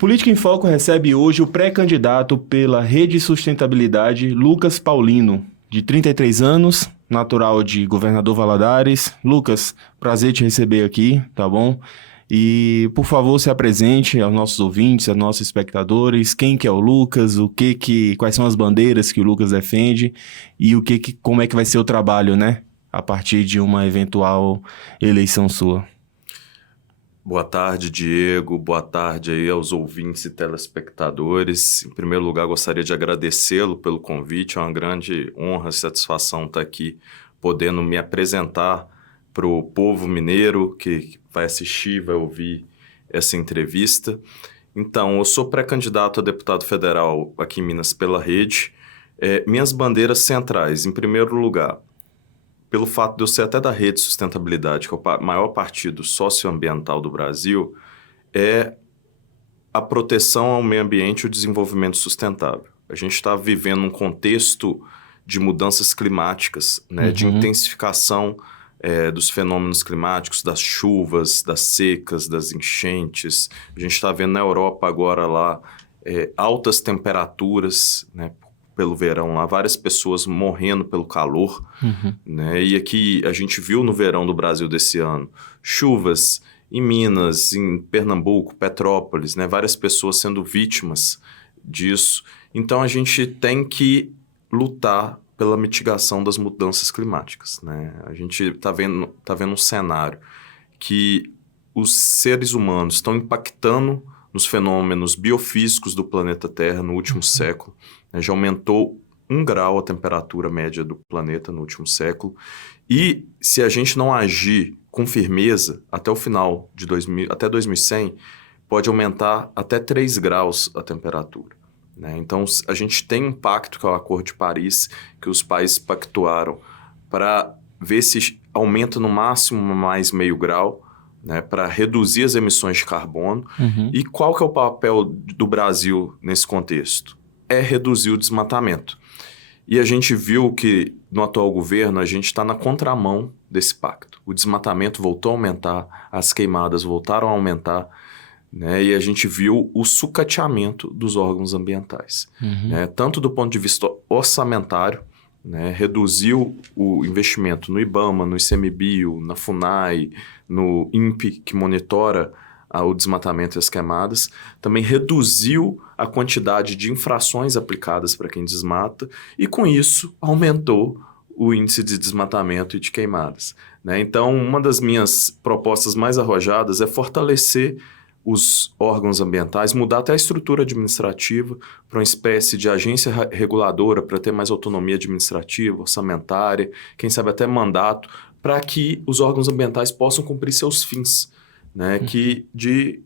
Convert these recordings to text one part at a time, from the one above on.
Política em Foco recebe hoje o pré-candidato pela Rede Sustentabilidade, Lucas Paulino, de 33 anos, natural de Governador Valadares. Lucas, prazer te receber aqui, tá bom? E, por favor, se apresente aos nossos ouvintes, aos nossos espectadores, quem que é o Lucas, quais são as bandeiras que o Lucas defende e como é que vai ser o trabalho, né? A partir de uma eventual eleição sua. Boa tarde, Diego. Boa tarde aí aos ouvintes e telespectadores. Em primeiro lugar, gostaria de agradecê-lo pelo convite. É uma grande honra e satisfação estar aqui, podendo me apresentar para o povo mineiro que vai assistir, vai ouvir essa entrevista. Então, eu sou pré-candidato a deputado federal aqui em Minas pela Rede. Minhas bandeiras centrais, em primeiro lugar, pelo fato de eu ser até da Rede Sustentabilidade, que é o maior partido socioambiental do Brasil, é a proteção ao meio ambiente e o desenvolvimento sustentável. A gente está vivendo um contexto de mudanças climáticas, né, de intensificação dos fenômenos climáticos, das chuvas, das secas, das enchentes. A gente está vendo na Europa agora lá altas temperaturas, né, pelo verão lá, várias pessoas morrendo pelo calor, né? E aqui a gente viu no verão do Brasil desse ano, chuvas em Minas, em Pernambuco, Petrópolis, né? Várias pessoas sendo vítimas disso. Então a gente tem que lutar pela mitigação das mudanças climáticas, né? A gente está vendo um cenário que os seres humanos estão impactando nos fenômenos biofísicos do planeta Terra no último século. Já aumentou 1 grau a temperatura média do planeta no último século. E se a gente não agir com firmeza até o final de até 2100, pode aumentar até 3 graus a temperatura, né? Então, a gente tem um pacto, que é o Acordo de Paris, que os países pactuaram para ver se aumenta no máximo mais meio grau, né, para reduzir as emissões de carbono. E qual que é o papel do Brasil nesse contexto? É reduzir o desmatamento. E a gente viu que no atual governo a gente está na contramão desse pacto. O desmatamento voltou a aumentar, as queimadas voltaram a aumentar, né, e a gente viu o sucateamento dos órgãos ambientais, né, tanto do ponto de vista orçamentário, né, reduziu o investimento no IBAMA, no ICMBio, na FUNAI, no INPE, que monitora o desmatamento e as queimadas, também reduziu a quantidade de infrações aplicadas para quem desmata e, com isso, aumentou o índice de desmatamento e de queimadas, né? Então, uma das minhas propostas mais arrojadas é fortalecer os órgãos ambientais, mudar até a estrutura administrativa para uma espécie de agência reguladora para ter mais autonomia administrativa, orçamentária, quem sabe até mandato, para que os órgãos ambientais possam cumprir seus fins, né, de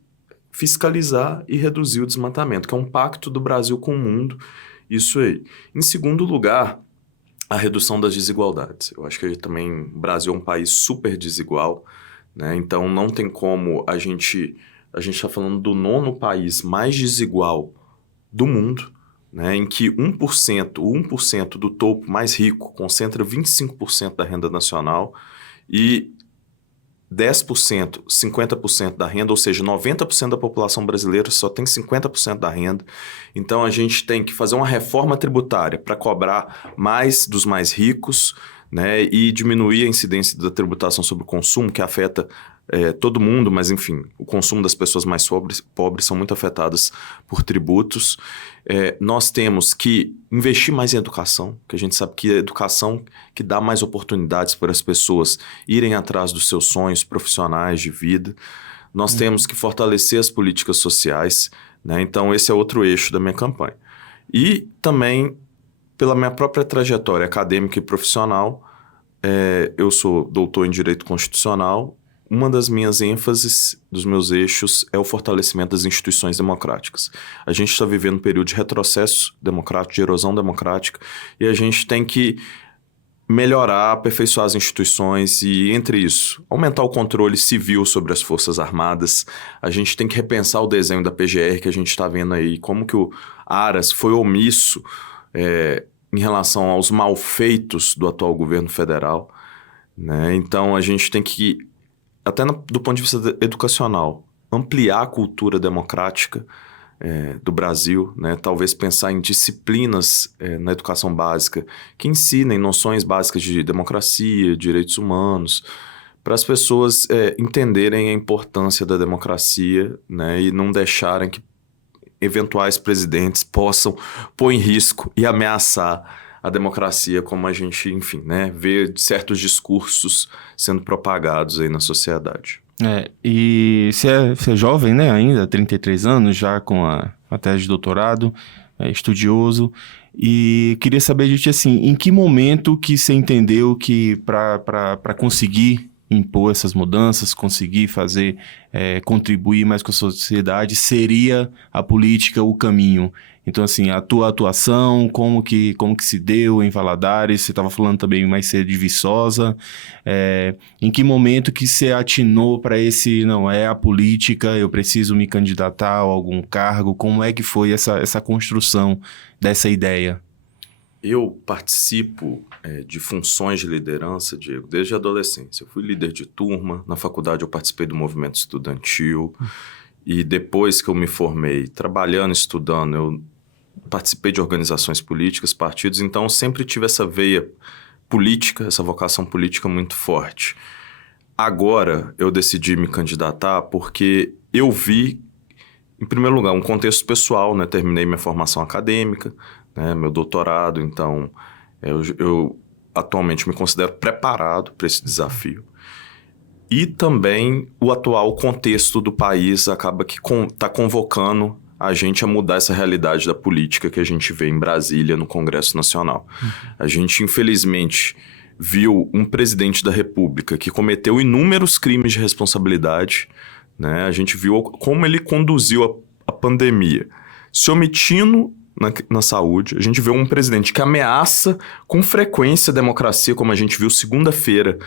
fiscalizar e reduzir o desmatamento, que é um pacto do Brasil com o mundo, isso aí. Em segundo lugar, a redução das desigualdades. Eu acho que o Brasil é um país super desigual, né, então não tem como a gente está falando do 9º país mais desigual do mundo, né, em que 1% do topo mais rico concentra 25% da renda nacional e 10%, 50% da renda, ou seja, 90% da população brasileira só tem 50% da renda. Então, a gente tem que fazer uma reforma tributária para cobrar mais dos mais ricos, né, e diminuir a incidência da tributação sobre o consumo, que afeta todo mundo, mas enfim, o consumo das pessoas mais pobres são muito afetadas por tributos. Nós temos que investir mais em educação, que a gente sabe que é a educação que dá mais oportunidades para as pessoas irem atrás dos seus sonhos profissionais de vida. Nós temos que fortalecer as políticas sociais, né? Então esse é outro eixo da minha campanha. E também, pela minha própria trajetória acadêmica e profissional, eu sou doutor em Direito Constitucional. Uma das minhas ênfases, dos meus eixos, é o fortalecimento das instituições democráticas. A gente está vivendo um período de retrocesso democrático, de erosão democrática, e a gente tem que melhorar, aperfeiçoar as instituições e, entre isso, aumentar o controle civil sobre as Forças Armadas. A gente tem que repensar o desenho da PGR que a gente está vendo aí, como que o Aras foi omisso em relação aos malfeitos do atual governo federal, né? Então, a gente tem que, até do ponto de vista educacional, ampliar a cultura democrática, do Brasil, né? Talvez pensar em disciplinas na educação básica que ensinem noções básicas de democracia, direitos humanos, para as pessoas entenderem a importância da democracia, né? E não deixarem que eventuais presidentes possam pôr em risco e ameaçar a democracia, como a gente, enfim, né, vê certos discursos sendo propagados aí na sociedade. E você é jovem, né, ainda, 33 anos, já com a tese de doutorado, estudioso, e queria saber de ti, assim, em que momento que você entendeu que para conseguir impor essas mudanças, conseguir fazer, contribuir mais com a sociedade, seria a política o caminho? Então, assim, a tua atuação, como que se deu em Valadares, você estava falando também mais cedo de Viçosa, em que momento que você atinou para não, é a política, eu preciso me candidatar a algum cargo, como é que foi essa construção dessa ideia? Eu participo de funções de liderança, Diego, desde a adolescência. Eu fui líder de turma, na faculdade eu participei do movimento estudantil, e depois que eu me formei, trabalhando, estudando, eu participei de organizações políticas, partidos, então eu sempre tive essa veia política, essa vocação política muito forte. Agora eu decidi me candidatar porque eu vi, em primeiro lugar, um contexto pessoal, né? Terminei minha formação acadêmica, né? Meu doutorado, então eu atualmente me considero preparado para esse desafio. E também o atual contexto do país acaba que está convocando a gente a mudar essa realidade da política que a gente vê em Brasília, no Congresso Nacional. A gente, infelizmente, viu um presidente da República que cometeu inúmeros crimes de responsabilidade, né? A gente viu como ele conduziu a pandemia, se omitindo na saúde. A gente vê um presidente que ameaça com frequência a democracia, como a gente viu segunda-feira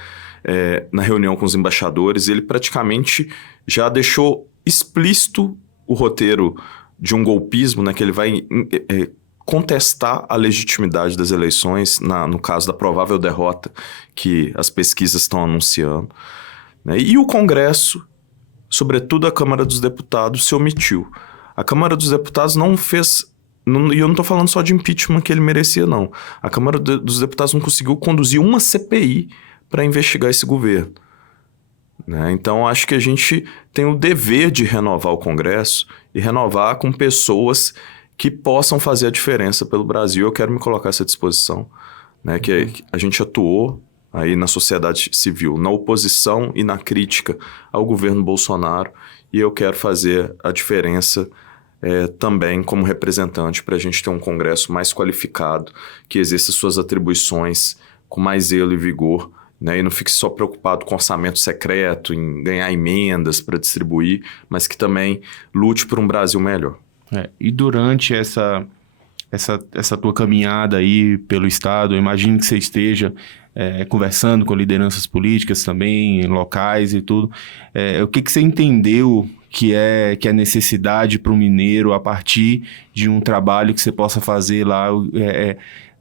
na reunião com os embaixadores. Ele praticamente já deixou explícito o roteiro de um golpismo, né, que ele vai contestar a legitimidade das eleições, no caso da provável derrota que as pesquisas estão anunciando, né? E o Congresso, sobretudo a Câmara dos Deputados, se omitiu. A Câmara dos Deputados não fez... E eu não estou falando só de impeachment que ele merecia, não. A Câmara dos Deputados não conseguiu conduzir uma CPI para investigar esse governo, né? Então, acho que a gente tem o dever de renovar o Congresso e renovar com pessoas que possam fazer a diferença pelo Brasil. Eu quero me colocar a essa disposição, né? Que a gente atuou aí na sociedade civil, na oposição e na crítica ao governo Bolsonaro, e eu quero fazer a diferença também como representante para a gente ter um Congresso mais qualificado, que exerça suas atribuições com mais zelo e vigor, né? E não fique só preocupado com orçamento secreto, em ganhar emendas para distribuir, mas que também lute por um Brasil melhor. E durante essa tua caminhada aí pelo Estado, eu imagino que você esteja conversando com lideranças políticas também, locais e tudo. O que você entendeu que é necessidade para o mineiro a partir de um trabalho que você possa fazer lá?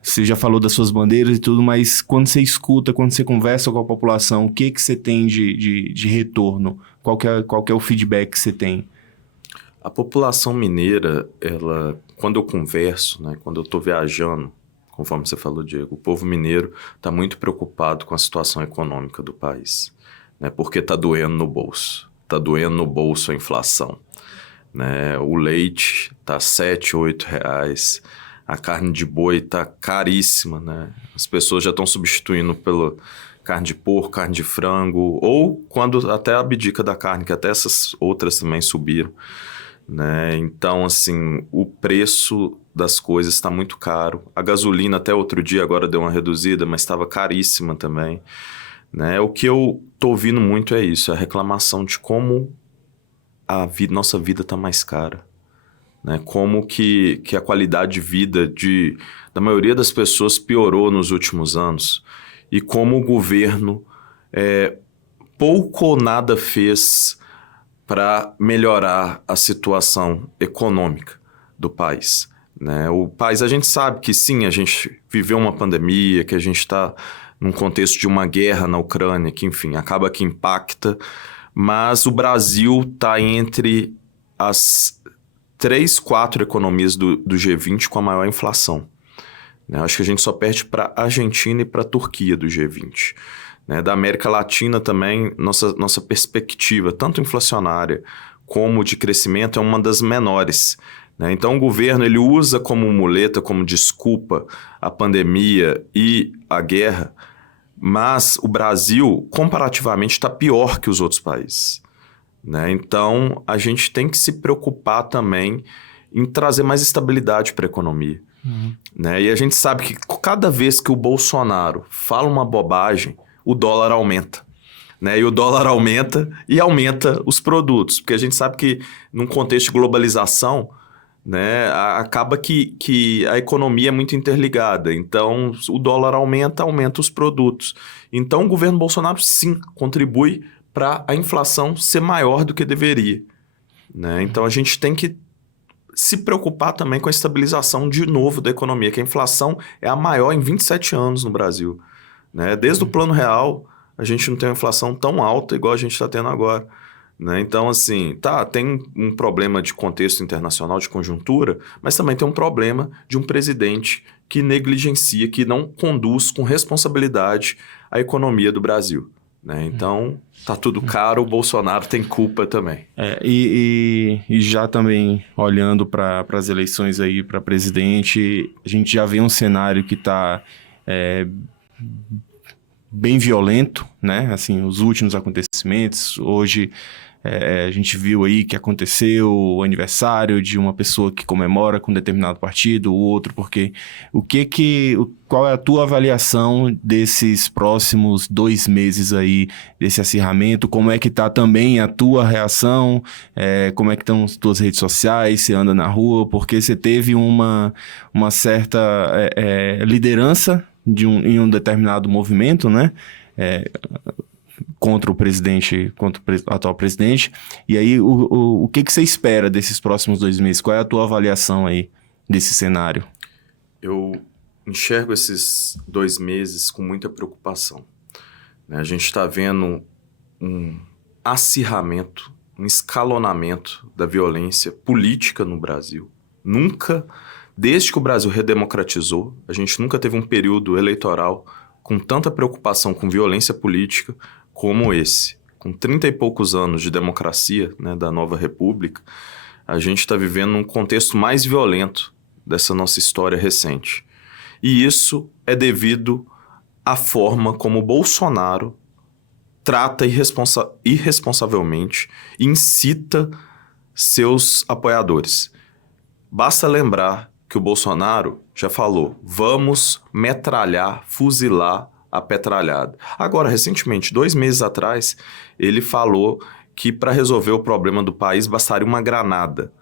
Você já falou das suas bandeiras e tudo, mas quando você escuta, quando você conversa com a população, o que você tem de retorno? Qual que é o feedback que você tem? A população mineira, quando eu converso, né, quando eu estou viajando, conforme você falou, Diego, o povo mineiro está muito preocupado com a situação econômica do país, né, porque está doendo no bolso. Está doendo no bolso a inflação, né? O leite está R$ 7, R$ 8. A carne de boi está caríssima, né? As pessoas já estão substituindo pela carne de porco, carne de frango, ou quando até abdica da carne, que até essas outras também subiram, né? Então, assim, o preço das coisas está muito caro. A gasolina até outro dia agora deu uma reduzida, mas estava caríssima também, né? O que eu tô ouvindo muito é isso, a reclamação de como nossa vida está mais cara, né? Como que a qualidade de vida da maioria das pessoas piorou nos últimos anos, e como o governo pouco ou nada fez para melhorar a situação econômica do país, né? O país, a gente sabe que sim, a gente viveu uma pandemia, que a gente está num contexto de uma guerra na Ucrânia, que, enfim, acaba que impacta, mas o Brasil está entre as 3, 4 economias do G20 com a maior inflação. Né? Acho que a gente só perde para a Argentina e para a Turquia do G20. Né? Da América Latina também, nossa perspectiva, tanto inflacionária como de crescimento, é uma das menores. Né? Então o governo ele usa como muleta, como desculpa a pandemia e a guerra, mas o Brasil comparativamente está pior que os outros países. Né? Então a gente tem que se preocupar também em trazer mais estabilidade para a economia. Né? E a gente sabe que cada vez que o Bolsonaro fala uma bobagem, o dólar aumenta. Né? E o dólar aumenta e aumenta os produtos. Porque a gente sabe que num contexto de globalização, né, acaba que a economia é muito interligada. Então, o dólar aumenta os produtos. Então, o governo Bolsonaro, sim, contribui para a inflação ser maior do que deveria. Né? Então, a gente tem que se preocupar também com a estabilização de novo da economia, que a inflação é a maior em 27 anos no Brasil. Né? Desde o Plano Real, a gente não tem uma inflação tão alta igual a gente está tendo agora. Né? Então, assim, tem um problema de contexto internacional, de conjuntura, mas também tem um problema de um presidente que negligencia, que não conduz com responsabilidade a economia do Brasil. Né? Então, tá tudo caro, o Bolsonaro tem culpa também. E já também olhando para as eleições aí para presidente, a gente já vê um cenário que está bem violento, né? Assim, os últimos acontecimentos. Hoje a gente viu aí que aconteceu o aniversário de uma pessoa que comemora com um determinado partido, o outro, porque qual é a tua avaliação desses próximos 2 meses aí, desse acirramento? Como é que tá também a tua reação? Como é que estão as tuas redes sociais? Você anda na rua? Porque você teve uma certa liderança em um determinado movimento, né? Contra o atual presidente. E aí, o que você espera desses próximos 2 meses? Qual é a tua avaliação aí desse cenário? Eu enxergo esses 2 meses com muita preocupação. Né? A gente está vendo um acirramento, um escalonamento da violência política no Brasil. Desde que o Brasil redemocratizou, a gente nunca teve um período eleitoral com tanta preocupação com violência política como esse. Com 30 e poucos anos de democracia, né, da nova república, a gente está vivendo um contexto mais violento dessa nossa história recente. E isso é devido à forma como o Bolsonaro trata irresponsavelmente e incita seus apoiadores. Basta lembrar que o Bolsonaro já falou, vamos metralhar, fuzilar a petralhada. Agora, recentemente, 2 meses atrás, ele falou que para resolver o problema do país bastaria uma granada.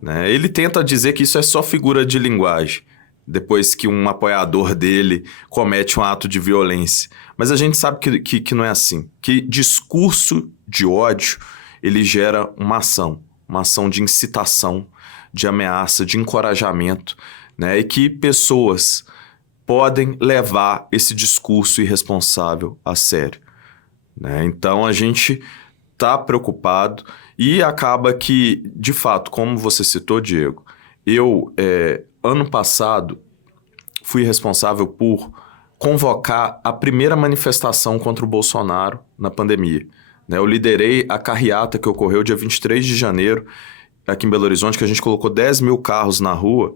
Né? Ele tenta dizer que isso é só figura de linguagem, depois que um apoiador dele comete um ato de violência. Mas a gente sabe que não é assim, que discurso de ódio, ele gera uma ação de incitação, de ameaça, de encorajamento, né? E que pessoas podem levar esse discurso irresponsável a sério. Né? Então, a gente está preocupado e acaba que, de fato, como você citou, Diego, eu, ano passado, fui responsável por convocar a primeira manifestação contra o Bolsonaro na pandemia. Né? Eu liderei a carreata que ocorreu dia 23 de janeiro, aqui em Belo Horizonte, que a gente colocou 10 mil carros na rua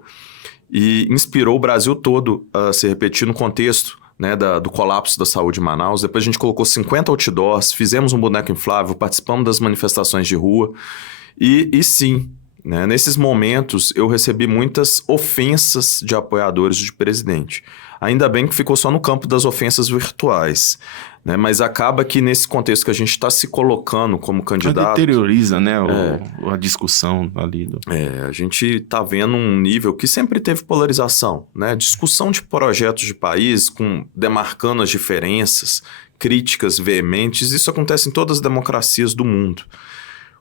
e inspirou o Brasil todo a se repetir no contexto, né, do colapso da saúde em Manaus. Depois a gente colocou 50 outdoors, fizemos um boneco inflável, participamos das manifestações de rua e sim, né, nesses momentos eu recebi muitas ofensas de apoiadores de presidente. Ainda bem que ficou só no campo das ofensas virtuais, né? Mas acaba que nesse contexto que a gente está se colocando como candidato... Deterioriza, né, a discussão ali. A gente está vendo um nível que sempre teve polarização, né? Discussão de projetos de país, demarcando as diferenças, críticas veementes, isso acontece em todas as democracias do mundo.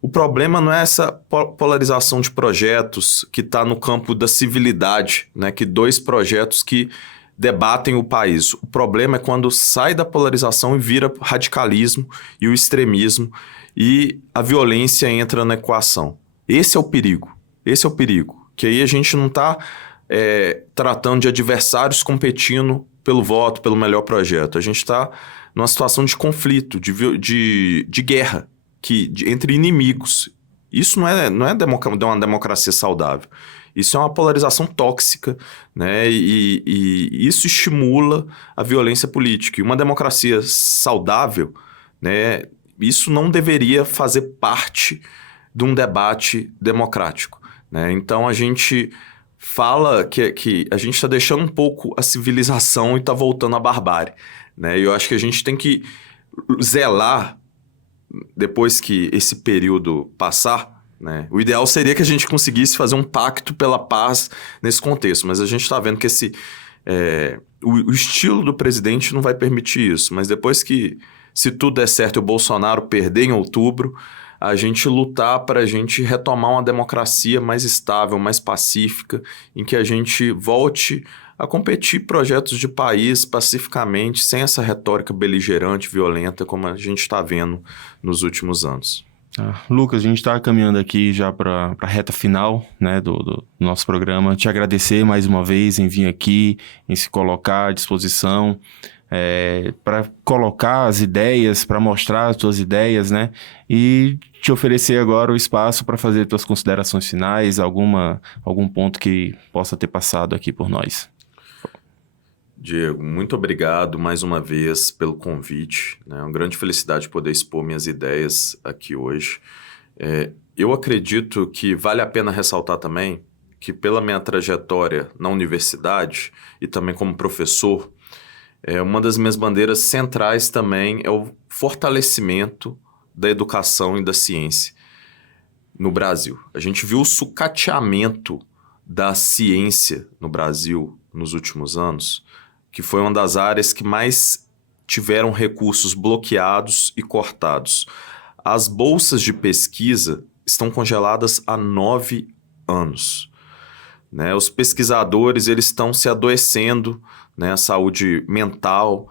O problema não é essa polarização de projetos que está no campo da civilidade, né? Que 2 projetos que debatem o país. O problema é quando sai da polarização e vira radicalismo e o extremismo e a violência entra na equação. Esse é o perigo. Esse é o perigo. Que aí a gente não está tratando de adversários competindo pelo voto, pelo melhor projeto. A gente está numa situação de conflito, de guerra entre inimigos. Isso não é uma democracia saudável. Isso é uma polarização tóxica, né? E isso estimula a violência política. E uma democracia saudável, né? Isso não deveria fazer parte de um debate democrático, né? Então a gente fala que a gente está deixando um pouco a civilização e está voltando à barbárie, né? E eu acho que a gente tem que zelar, depois que esse período passar, né? O ideal seria que a gente conseguisse fazer um pacto pela paz nesse contexto, mas a gente está vendo que o estilo do presidente não vai permitir isso. Mas depois que, se tudo der certo e o Bolsonaro perder em outubro, a gente lutar para a gente retomar uma democracia mais estável, mais pacífica, em que a gente volte a competir projetos de país pacificamente, sem essa retórica beligerante, violenta, como a gente está vendo nos últimos anos. Lucas, a gente está caminhando aqui já para a reta final, né, do nosso programa. Te agradecer mais uma vez em vir aqui, em se colocar à disposição, para colocar as ideias, para mostrar as tuas ideias, né, e te oferecer agora o espaço para fazer tuas considerações finais, algum ponto que possa ter passado aqui por nós. Diego, muito obrigado mais uma vez pelo convite, né? É uma grande felicidade poder expor minhas ideias aqui hoje. Eu acredito que vale a pena ressaltar também que, pela minha trajetória na universidade e também como professor, uma das minhas bandeiras centrais também é o fortalecimento da educação e da ciência no Brasil. A gente viu o sucateamento da ciência no Brasil nos últimos anos, que foi uma das áreas que mais tiveram recursos bloqueados e cortados. As bolsas de pesquisa estão congeladas há 9 anos. Né? Os pesquisadores eles estão se adoecendo, né? A saúde mental,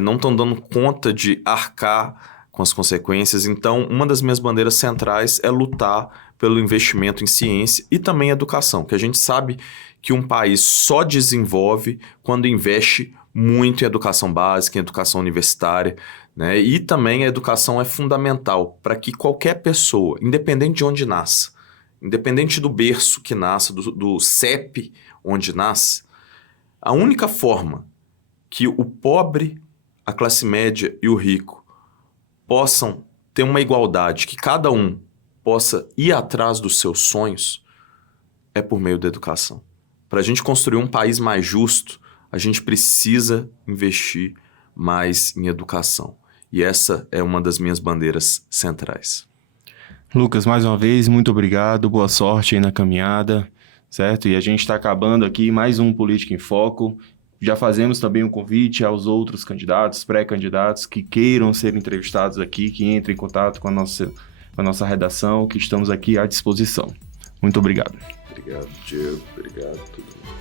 não estão dando conta de arcar com as consequências. Então, uma das minhas bandeiras centrais é lutar pelo investimento em ciência e também em educação, que a gente sabe que um país só desenvolve quando investe muito em educação básica, em educação universitária, né? E também a educação é fundamental para que qualquer pessoa, independente de onde nasça, independente do berço que nasça, do CEP onde nasce, a única forma que o pobre, a classe média e o rico possam ter uma igualdade, que cada um possa ir atrás dos seus sonhos, é por meio da educação. Para a gente construir um país mais justo, a gente precisa investir mais em educação. E essa é uma das minhas bandeiras centrais. Lucas, mais uma vez, muito obrigado, boa sorte aí na caminhada, certo? E a gente está acabando aqui mais um Política em Foco. Já fazemos também um convite aos outros candidatos, pré-candidatos que queiram ser entrevistados aqui, que entrem em contato com a nossa redação, que estamos aqui à disposição. Muito obrigado. Obrigado, Diego. Obrigado a todo mundo.